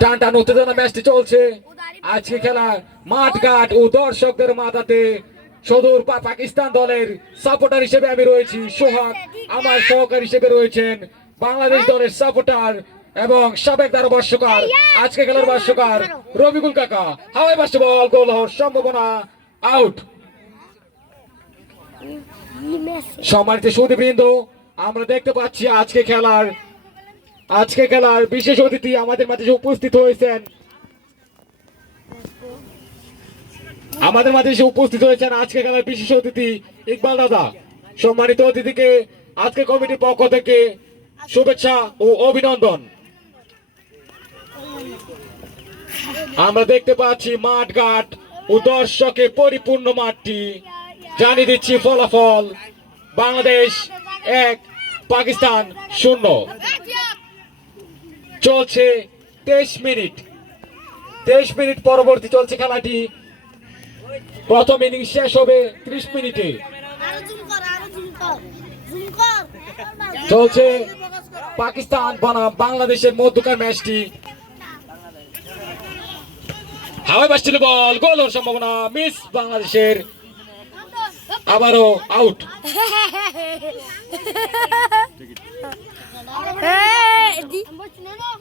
টান টান উত্তেজনা ম্যাচটি চলছে। আজকে খেলা মাঠঘাট ও দর্শকদের মাথাতে সদূর পাকিস্তান দলের সাপোর্টার হিসেবে আমি রয়েছি সোহাগ, আমার সহকারী হিসেবে রয়েছেন বাংলাদেশ দলের সাপোর্টার এবং সাবেক ধারাভাষ্যকার, আজকে খেলার ভাষ্যকার রবিকুল কাকা। হাওয়াই বাসছে বল, গোল হওয়ার সম্ভাবনা, আউট। সম্মানিত সুধীবৃন্দ, আমরা দেখতে পাচ্ছি আজকে খেলার বিশেষ অতিথি আমাদের মাঝে উপস্থিত হয়েছেন। আজকে খেলার বিশেষ অতিথি ইকবাল দাদা। সম্মানিত অতিথিকে আজকে কমিটির পক্ষ থেকে শুভেচ্ছা ও অভিনন্দন। আমরা দেখতে পাচ্ছি মাঠঘাট ও দর্শকে পরিপূর্ণ মাঠটি। জানিয়ে দিচ্ছি ফলাফল: বাংলাদেশ 1, পাকিস্তান 0। চলছে 23 মিনিট পরবর্তী চলছে খেলাটি। প্রথম ইনিংস শেষ হবে 30 মিনিটে। চলছে পাকিস্তান বনাম বাংলাদেশের মধ্যকার ম্যাচটি। হাওয়ায় বাসছিল বল, গোল হওয়ার সম্ভাবনা, মিস বাংলাদেশের, আবারও আউট।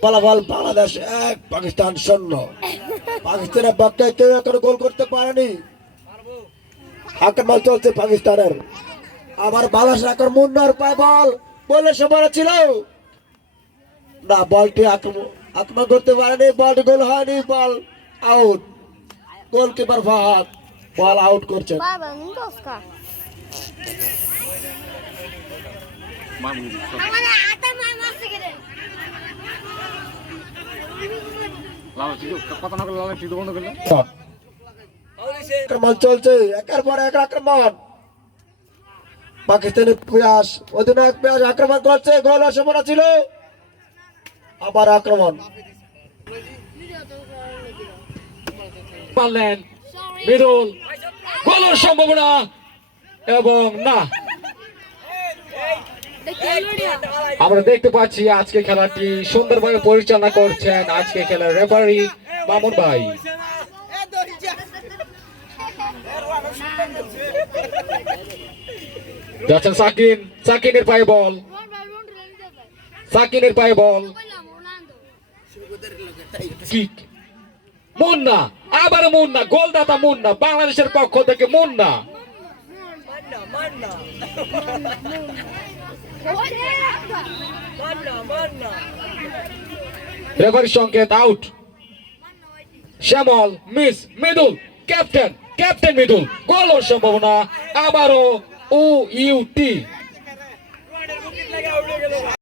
ফলাফল বাংলাদেশ 1, পাকিস্তান 0। পাকিস্তানের পক্ষে কেউ এখনো গোল করতে পারেনি। আক্রমণ চলছে পাকিস্তানের। আবার বাংলাদেশ আক্রমণ, মুন্নার পায় বল, বলের সম্ভাবনা ছিল না, বলটি আক্রমণ করতে পারেনি, বলটি গোল হয়নি, ball out. Goalkeeper Fahad ball out করছে। আক্রমণ চলছে, একের পর এক আক্রমণ। পাকিস্তানি পেঁয়াজ, অধিনায়ক পেঁয়াজ আক্রমণ করছে, গোল সম্ভাবনা ছিল, আবার আক্রমণ। পারলেন মৃদুল, গোলের সম্ভাবনা এবং না। আমরা দেখতে পাচ্ছি আজকে খেলাটি সুন্দরভাবে পরিচালনা করছেন আজকে খেলার রেফারি মামুন ভাই। যাচ্ছেন সাকিনের পায়ে বল, কিক, মুন্না, আবার মুন্না, গোলদাতা মুন্না, বাংলাদেশের পক্ষ থেকে মুন্না। রেফারির সংকেত আউট। শ্যামল মিস, মৃদুল, ক্যাপ্টেন মৃদুল, গোলের সম্ভাবনা, আবারও ও ইউটি।